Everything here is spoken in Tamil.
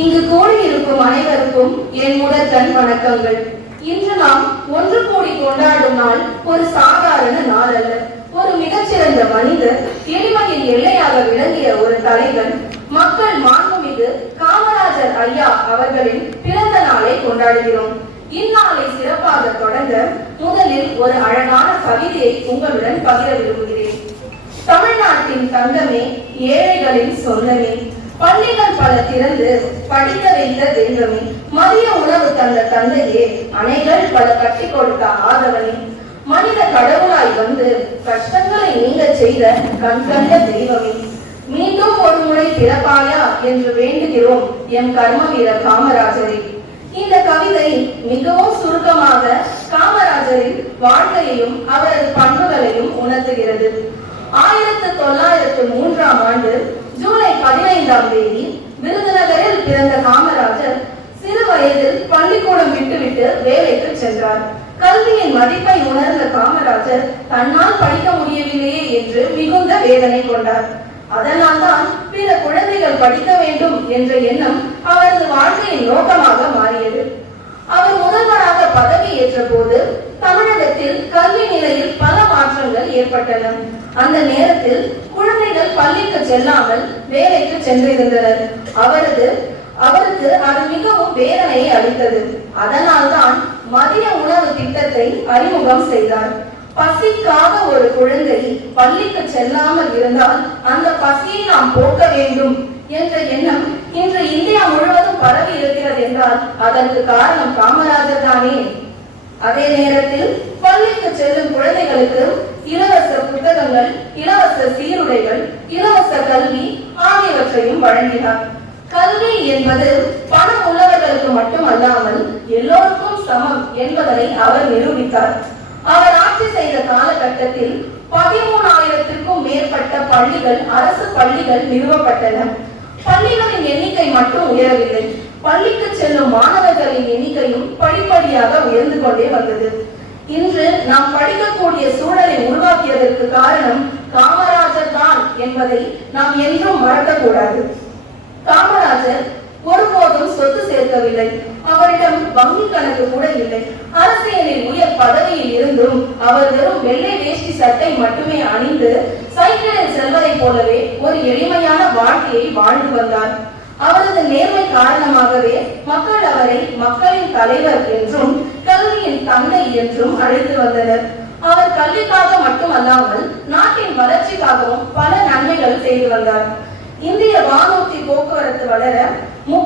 இங்கு கூடியிருக்கும் அனைவருக்கும் என் முதற்கண் வணக்கங்கள். இன்று நாம் ஒன்று கூடி கொண்டாடும் நாள் ஒரு சாதாரண நாள் அல்ல. ஒரு மிகச்சிறந்த மனிதர், எளிமையின் எல்லையாக விளங்கிய ஒரு தலைவன், மக்கள் மாண்புமிகு காமராஜர் ஐயா அவர்களின் பிறந்த நாளை கொண்டாடுகிறோம். இந்நாளை சிறப்பாக தொடங்க முதலில் ஒரு அழகான கவிதையை உங்களுடன் பகிர விரும்புகிறேன். தமிழ்நாட்டின் தங்கமே, ஏழைகளின் சொந்தமே, பள்ளிகள் பல திறந்து படிக்க வைத்த தெய்வமே, மதிய உணவு தந்த தந்தையே, அணைகள் பல கட்டி கொடுத்த ஆதவனே, மனித கடவுளாய் வந்து கஷ்டங்களை நீங்க செய்த கண்கண்ட தெய்வமே, மீண்டும் ஒரு முறை பிறப்பாயா என்று வேண்டுகிறோம் எம் கர்ம வீரர் காமராஜரே. இந்த கவிதை மிகவும் சுருக்கமாக காமராஜரின் வாழ்க்கையையும் அவரது பண்புகளையும் உணர்த்துகிறது. 1903 ஜூலை 15 விருதுநகரில் பிறந்த காமராஜர் சிறு வயதில் பள்ளிக்கூடம் விட்டுவிட்டு வேலைக்கு சென்றார். கல்வியின் மதிப்பை உணர்ந்த காமராஜர் தன்னால் படிக்க முடியவில்லையே என்று மிகுந்த வேதனை கொண்டார். அதனால்தான் பிற குழந்தைகள் படிக்க வேண்டும் என்ற எண்ணம் அவரது வாழ்க்கையின் நோக்கமாக மாறியது. அவர் முதல்வராக பதவி ஏற்ற போது தமிழகத்தில் கல்வி நிலையில் பல மாற்றங்கள் ஏற்பட்டன. அந்த நேரத்தில் குழந்தைகள் பள்ளிக்கு செல்லாமல் வேலைக்கு சென்றிருந்தனர். அவருக்கு அது மிகவும் வேதனையை அளித்தது. அதனால்தான் மதிய உணவு திட்டத்தை அறிமுகம் செய்தார். பசிக்காக ஒரு குழந்தை பள்ளிக்கு செல்லாமல் இருந்தால் அந்த பசியை நாம் போக்க வேண்டும் என்ற எண்ணம் இன்று இந்தியா முழுவதும் பரவி இருக்கிறது என்றால் அதற்கு காரணம் காமராஜர் தானே. அதே நேரத்தில் பள்ளிக்கு செல்லும் குழந்தைகளுக்கு இலவச புத்தகங்கள், இலவச சீருடைகள், இலவச கல்வி ஆகியவற்றையும் வழங்கினார். கல்வி என்பது பணம் உள்ளவர்களுக்கு மட்டுமல்லாமல் எல்லோருக்கும் சமம் என்பதை அவர் நிரூபித்தார். அவர் ஆட்சி செய்த காலகட்டத்தில் 13,000க்கும் மேற்பட்ட பள்ளிகள், அரசு பள்ளிகள் நிறுவப்பட்டன. பள்ளிகளின் எண்ணிக்கை மட்டும் உயரவில்லை, பள்ளிக்கு செல்லும் மாணவர்களின் எண்ணிக்கையும் படிப்படியாக உயர்ந்து கொண்டே வந்தது. இன்று நாம் படிக்கக்கூடிய சூழலை உருவாக்கியதற்கு காரணம் காமராஜர் தான் என்பதை நாம் என்றும் மறக்கக்கூடாது. காமராஜர் ஒருபோதும் சொத்து சேர்க்கவில்லை. அவரிடம் வங்கி கணக்கு கூட இல்லை. அரசியலில் உயர் பதவியில் இருந்தும் அவர் வெறும் வெள்ளை வேஷ்டி சட்டை மட்டுமே அணிந்து சைக்கிளில் செல்வதை போலவே ஒரு எளிமையான வாழ்க்கையை வாழ்ந்து வந்தார். அவரது நேர்மை காரணமாகவே மக்கள் அவரை மக்களின் தலைவர் என்றும் கல்வியின் தந்தை என்றும் அழைத்து வந்தனர். அவர் கல்விக்காக மட்டுமல்லாமல் நாட்டின் வளர்ச்சிக்காகவும் பல நன்மைகள் செய்து வந்தார். இந்திய வானூர்தி போக்குவரத்து வளர முக்கிய